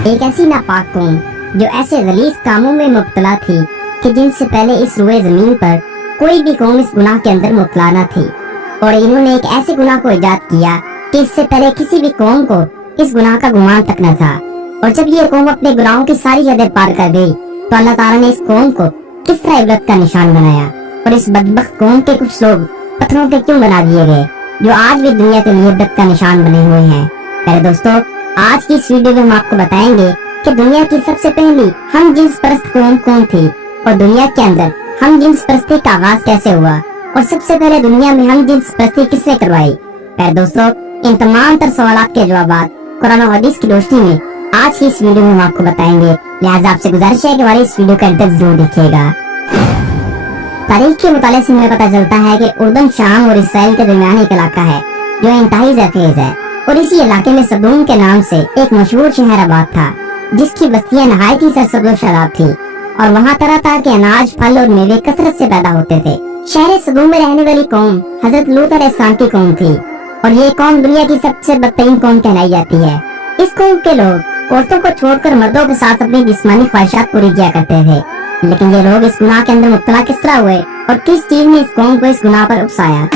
एक ऐसी नापाक कौम जो ऐसे गलीज कामों में मुब्तला थी कि जिनसे पहले इस रुए जमीन पर कोई भी कौम इस गुनाह के अंदर मुब्तला न थी, और इन्होंने एक ऐसे गुनाह को इजाद किया कि इससे पहले किसी भी कौम को इस गुनाह का गुमान तक न था। और जब ये कौम अपने गुनाहों की सारी हदें पार कर गई तो अल्लाह ताला ने इस कौम को किस तरह इबरत का निशान बनाया, और इस बदबख्त कौम के कुछ लोग पत्थरों के क्यों बना दिए गए जो आज भी दुनिया के लिए इबरत का निशान बने हुए हैं। प्यारे दोस्तों, आज की इस वीडियो में हम आपको बताएंगे कि दुनिया की सबसे पहली हम जिन्स परस्त कौम कौन थी, और दुनिया के अंदर हम जिन्स परस्ती का आगाज कैसे हुआ, और सबसे पहले दुनिया में हम जिन्स परस्ती किसने करवाई। प्यारे दोस्तों, इन तमाम तर सवालात के जवाबात कुरान और हदीस की रोशनी में आज की इस वीडियो में हम आपको बताएंगे। लिहाजा आपसे गुजारिश है कि हमारी इस वीडियो का अंत तक जरूर देखिएगा। तारीख के मुताले से हमें पता चलता है कि उर्दन शाम और इसराइल के दरमियान एक इलाका है जो इंतहाई ज़रखेज़ है, और इसी इलाके में सदूम के नाम से एक मशहूर शहर आबाद था जिसकी बस्तियां नहायत ही सरसब्ज़ शराब थी, और वहाँ तरह तरह के अनाज, फल और मेवे कसरत से पैदा होते थे। शहर सदूम में रहने वाली कौम हजरत लूत अलैहिस्सलाम की कौम थी, और ये कौम दुनिया की सबसे बदतरीन कौम कहलाई जाती है। इस कौम के लोग औरतों को छोड़कर मर्दों के साथ अपनी जिस्मानी ख्वाहिशात पूरी किया करते थे। लेकिन ये लोग इस गुनाह के अंदर मुब्तला किस तरह हुए और किस चीज ने इस कौम को इस गुनाह पर उकसाया,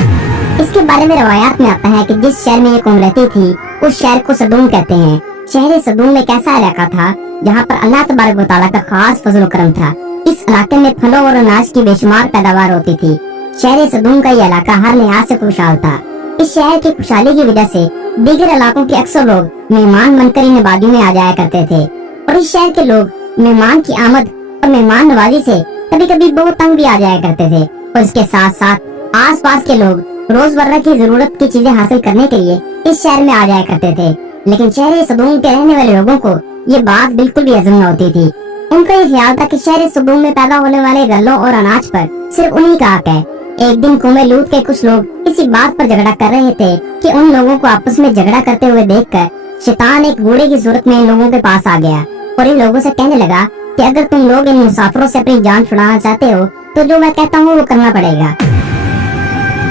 इसके बारे में रवायात में आता है कि जिस शहर में ये कौम रहती थी उस शहर को सदूम कहते हैं। शहर सदूम एक ऐसा इलाका था जहाँ पर अल्लाह तबारक व तआला का खास फजल करम था। इस इलाके में फलों और अनाज की बेशुमार पैदावार होती थी। शहर सदूम का ये इलाका हर लिहाज से खुशहाल था। इस शहर की खुशहाली की वजह से दीगर इलाकों के अक्सर लोग मेहमान बनकर इन आबादियों में आ जाया करते थे, और इस शहर के लोग मेहमान की आमद और मेहमान नवाजी से कभी कभी बहुत तंग भी आ जाया करते थे। और इसके साथ साथ आस पास के लोग रोजमर्रा की जरूरत की चीजें हासिल करने के लिए इस शहर में आ जाया करते थे। लेकिन शहर सदूम के रहने वाले लोगों को ये बात बिल्कुल भी हजम न होती थी। उनका ये ख्याल था कि शहर सदूम में पैदा होने वाले गल्लों और अनाज पर सिर्फ उन्हीं का हक है। एक दिन कौम लूत के कुछ लोग इसी बात पर झगड़ा कर रहे थे कि उन लोगों को आपस में झगड़ा करते हुए देखकर शैतान एक बूढ़े की सूरत में इन लोगों के पास आ गया और इन लोगों से कहने लगा कि अगर तुम लोग इन मुसाफिरों से अपनी जान छुड़ाना चाहते हो तो जो मैं कहता हूँ वो करना पड़ेगा।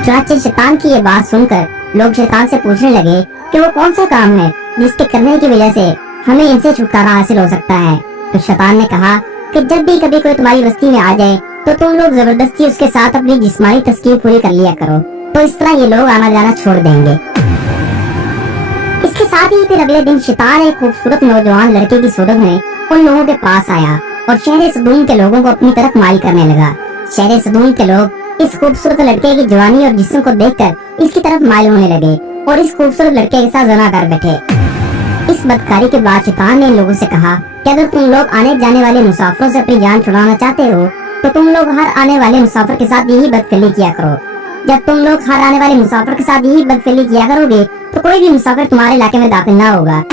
चुनांचे शैतान की ये बात सुनकर लोग शैतान से पूछने लगे कि वो कौन सा काम है जिसके करने की वजह से हमें इनसे छुटकारा हासिल हो सकता है। तो शैतान ने कहा कि जब भी कभी कोई तुम्हारी बस्ती में आ जाए तो तुम लोग जबरदस्ती उसके साथ अपनी जिस्मानी तस्कीर पूरी कर लिया करो, तो इस तरह ये लोग आना जाना छोड़ देंगे। इसके साथ ही फिर अगले दिन शैतान एक खूबसूरत नौजवान लड़के की सूरत में उन लोगों के पास आया और शहर सदूम के लोगों को अपनी तरफ माइल करने लगा। शहर सदूम के लोग इस खूबसूरत लड़के की जवानी और जिस्म को देखकर इसकी तरफ माइल होने लगे और इस खूबसूरत लड़के के साथ जना कर बैठे। इस बदकारी के बाद शैतान ने इन लोगों से कहा कि अगर तुम लोग आने जाने वाले मुसाफिरों से अपनी जान छुड़ाना चाहते हो तो तुम लोग हर आने वाले मुसाफिर के साथ यही बदफेली किया करो। जब तुम लोग हर आने वाले मुसाफिर के साथ यही बदफेली किया करोगे तो कोई भी मुसाफिर तुम्हारे इलाके में दाखिल ना होगा।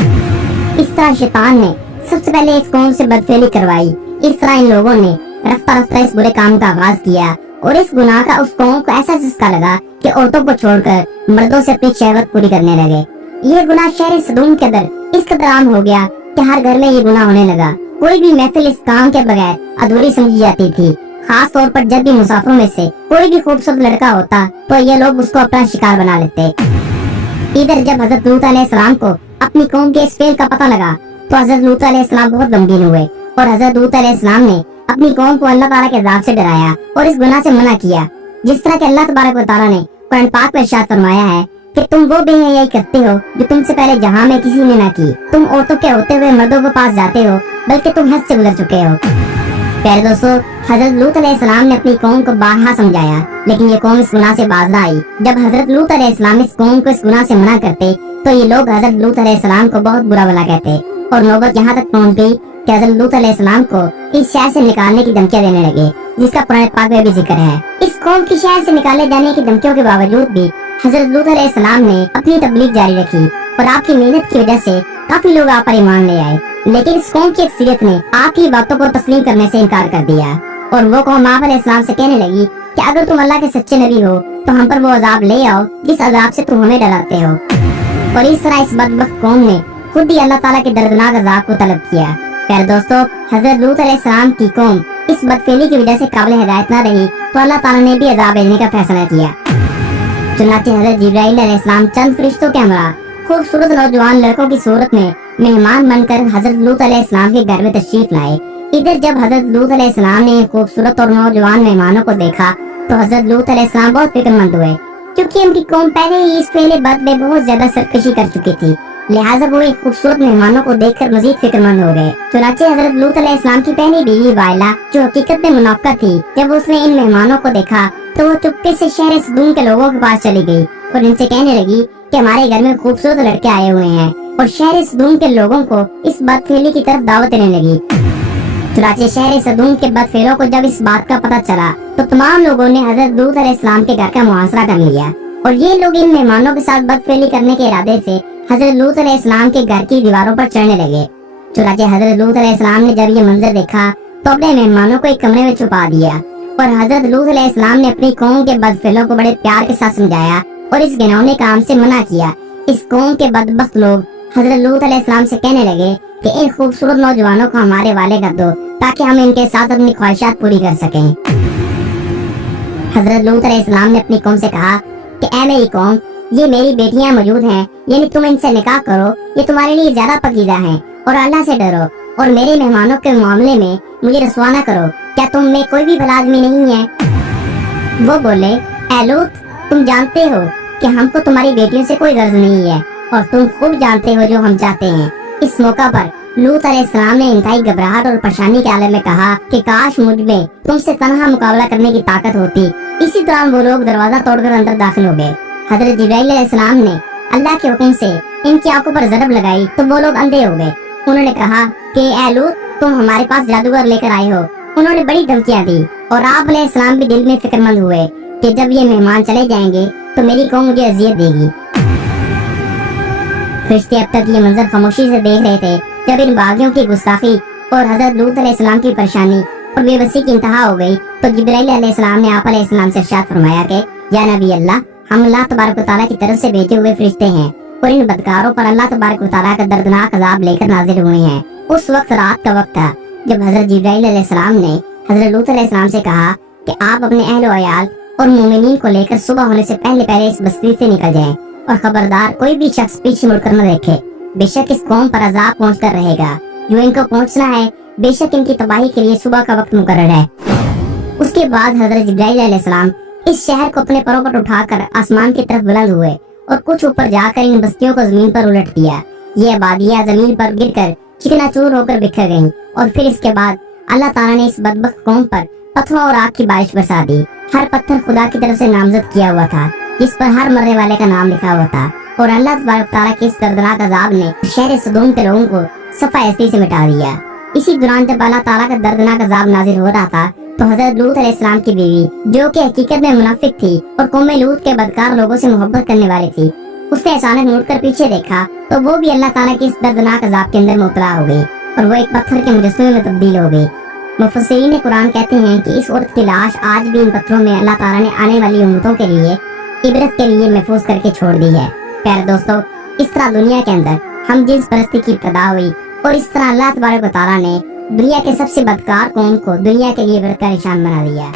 इस तरह शैतान ने सबसे पहले इस कौम से बदफेली करवाई। इस तरह इन लोगों ने रफ्ता रफ्ता इस बुरे काम का आगाज किया, और इस गुनाह का उस कौम को ऐसा चस्का लगा कि औरतों को छोड़कर मर्दों से अपनी शहवत पूरी करने लगे। ये गुनाह शहर सदूम के अंदर इस कदर आम हो गया कि हर घर में ये गुनाह होने लगा। कोई भी महफिल इस काम के बगैर अधूरी समझी जाती थी। खास तौर पर जब भी मुसाफिरों में से कोई भी खूबसूरत लड़का होता तो ये लोग उसको अपना शिकार बना लेते। इधर जब हजरत लूत अलैहिस्सलाम को अपनी कौम के इस फेल का पता लगा तो हजरत लूत अलैहिस्सलाम बहुत गमगीन हुए, और हजरत लूत अलैहिस्सलाम ने अपनी कौम को अल्लाह ताला के अज़ाब से डराया और इस गुनाह से मना किया। जिस तरह के अल्लाह तबारक व तआला ने कुरान पाक में इरशाद फरमाया है कि तुम वो बेहयाई करते हो जो तुमसे पहले जहां में किसी ने ना की। तुम औरतों के होते हुए मर्दों के पास जाते हो, बल्कि तुम हद से गुजर चुके हो। प्यारे दोस्तों, हजरत लूत अलैहिस्सलाम ने अपनी कौम को बारहा समझाया, लेकिन ये कौम इस गुनाह से बाज ना आई। जब हजरत लूत अलैहिस्सलाम इस कौम को इस गुनाह से मना करते तो ये लोग हजरत लूत अलैहिस्सलाम को बहुत बुरा भला कहते, और नौबत यहाँ तक पहुँच गई कि हजरत लूत अलैहिस्सलाम को इस शहर से निकालने की धमकियां देने लगे, जिसका कुरान पाक में भी जिक्र है। इस कौम की शहर से निकाले जाने की धमकियों के बावजूद भी हजरत लूत अलैहिस्सलाम ने अपनी तबलीग जारी रखी, और आपकी मेहनत की वजह से काफी लोग आप पर ईमान ले आए। लेकिन इस कौम की अक्सरियत ने आपकी बातों को तस्लीम करने से इनकार कर दिया, और वो कौम आप अलैहिस्सलाम से कहने लगी कि अगर तुम अल्लाह के सच्चे नबी हो तो हम पर वो अजाब ले आओ जिस अजाब से तुम हमें डराते हो। और इस तरह इस बदबख्त कौम ने खुद ही अल्लाह ताला के दर्दनाक अजाब को तलब किया। प्यारे दोस्तों, हजरत लूत अलैहिस्सलाम की कौम इस बदफेली की वजह से काबिल हिदायत न रही तो अल्लाह ताला ने भी अजाब भेजने का फैसला किया। चुनांचे हजरत जिब्राइल अलैहिस्सलाम चंद फरिश्तों के हमरा खूबसूरत नौजवान लड़कों की सूरत में मेहमान बनकर हजरत लूत अलैहिस्सलाम के घर में तशरीफ लाए। इधर जब हजरत लूत अलैहिस्सलाम ने खूबसूरत और नौजवान मेहमानों को देखा तो हजरत लूत अलैहिस्सलाम बहुत फिक्रमंद हुए, क्योंकि उनकी कौम पहले ही इस पहले बद में बहुत ज्यादा सरकशी कर चुकी थी। लिहाजा वो इन खूबसूरत मेहमानों को देखकर मजीद फिक्रमंद हो गए। चुनाचे हजरत लूत अलैहिस्सलाम की पहली बीवी वाइला, जो हकीकत में मुनाफिका थी, जब उसने इन मेहमानों को देखा तो वो चुपके से शहर सदूम के लोगों के पास चली गई और इनसे कहने लगी कि हमारे घर में खूबसूरत लड़के आए हुए हैं, और शहर सदूम के लोगों को इस बदफेली की तरफ दावत देने लगी। चुनाचे शहर सदूम के बदफेलों को जब इस बात का पता चला तो तमाम लोगों ने हजरत लूत अलैहिस्सलाम के घर का मुहासरा कर लिया, और ये लोग इन मेहमानों के साथ बदफेली करने के इरादे से हजरत लूत अलैहिस्सलाम के घर की दीवारों पर चढ़ने लगे। चुनाचे हजरत लूत अलैहिस्सलाम ने जब ये मंजर देखा तो अपने मेहमानों को एक कमरे में छुपा दिया, और हजरत लूत अलैहिस्सलाम ने अपनी कौम के बदफेलों को बड़े प्यार के साथ समझाया और इस घिनौने काम से मना किया। इस कौम के बदबख्त लोग हजरत लूत अलैहिस्सलाम से कहने लगे कि इन खूबसूरत नौजवानों को हमारे वाले कर दो, ताकि हम इनके साथ अपनी ख्वाहिशात पूरी कर सकें। हजरत लूत अलैहिस्सलाम ने अपनी कौम से कहा कि ऐ मेरी कौम, ये मेरी बेटियां मौजूद हैं, यानी तुम इनसे निकाह करो, ये तुम्हारे लिए ज्यादा पकीदा हैं, और अल्लाह से डरो और मेरे मेहमानों के मामले में मुझे रसवा न करो। क्या तुम में कोई भी भला आदमी नहीं है? वो बोले, ऐ लूत, तुम जानते हो कि हमको तुम्हारी बेटियों से कोई गर्ज नहीं है, और तुम खूब जानते हो जो हम चाहते हैं। इस मौका पर लूत अलैहिस्सलाम ने इंतहाई घबराहट और परेशानी के आलम में कहा कि काश मुझ में तुमसे तन्हा मुकाबला करने की ताकत होती। इसी दौरान वो लोग दरवाजा तोड़कर अंदर दाखिल हो गए। हजरत जिब्राइल अलैहिस्सलाम ने अल्लाह के हुक्म से इनकी आंखों पर ज़रब लगाई तो वो लोग अंधे हो गए। उन्होंने कहा कि ऐ लूत, तुम हमारे पास जादूगर लेकर आए हो। उन्होंने बड़ी धमकियां दी, और आप अलैहिस्सलाम भी दिल में फिक्रमंद हुए कि जब ये मेहमान चले जाएंगे तो मेरी कौम मुझे अजियत देगी। फरिश्ते अब तक ये मंजर खामोशी से देख रहे थे। जब इन बागियों की गुस्ताखी और हजरत लूत अलैहिस्सलाम की परेशानी और बेबसी की इंतहा हो गई तो जिब्राइल अलैहिस्सलाम ने आप अलैहिस्सलाम से इरशाद फरमाया कि या नबी अल्लाह, हम अल्लाह तबारक व तआला की तरफ से भेजे हुए फरिश्ते हैं, और इन बदकारों पर अल्लाह तबारक व तआला का दर्दनाक अजाब लेकर नाजिल हुए हैं। उस वक्त रात का वक्त था जब हजरत जिब्राइल अलैहिस्सलाम ने हजरत लूत अलैहिस्सलाम से कहा कि आप अपने अहल अयाल और मोमिनीन को लेकर सुबह होने से पहले पहले इस बस्ती से निकल जाएं, और खबरदार कोई भी शख्स पीछे मुड़कर न देखे। बेशक इस कौम पर अजाब पहुंचकर रहेगा। जो इनको पहुंचना है, बेशक इनकी तबाही के लिए सुबह का वक्त मुकर्रर है। उसके बाद हजरत जिब्राइल अलैहिस्सलाम इस शहर को अपने परों पर उठाकर आसमान की तरफ बुलंद हुए और कुछ ऊपर जाकर इन बस्तियों को जमीन पर उलट दिया। ये आबादियां जमीन पर गिरकर चिकनाचूर होकर बिखर गईं, और फिर इसके बाद अल्लाह ताला ने इस बदबख्त कौम पर पत्थरों और आग की बारिश बरसा दी। हर पत्थर खुदा की तरफ से नामजद किया हुआ था, जिस पर हर मरने वाले का नाम लिखा हुआ था, और अल्लाह तबारक तआला के इस दर्दनाक अजाब ने शहर सदूम के लोगों को सफा ऐसी से मिटा दिया। इसी दौरान जब अल्लाह ताला का दर्दनाक अजाब नाजिल हो रहा था तो हजरत लूत अलैहिस्सलाम की बीवी, जो कि हकीकत में मुनाफिक थी और कौम लूत के बदकार लोगों से मोहब्बत करने वाली थी, उसने अचानक मुड़कर पीछे देखा तो वो भी अल्लाह ताला के इस दर्दनाक अजाब के अंदर मुबतला हो गई, और वो एक पत्थर के मुजस्समे में तब्दील हो गई। मुफस्सिरीन कुरान कहते हैं कि इस औरत की लाश आज भी इन पत्थरों में अल्लाह ताला ने आने वाली उम्मतों के लिए इबरत के लिए महफूज करके छोड़ दी है। प्यारे दोस्तों, इस तरह दुनिया के अंदर हम जिन्स परस्ती की इब्तिदा हुई, और इस तरह अल्लाह तबारक व तआला ने दुनिया के सबसे बदकार कौम को दुनिया के लिए इबरत का निशान बना दिया।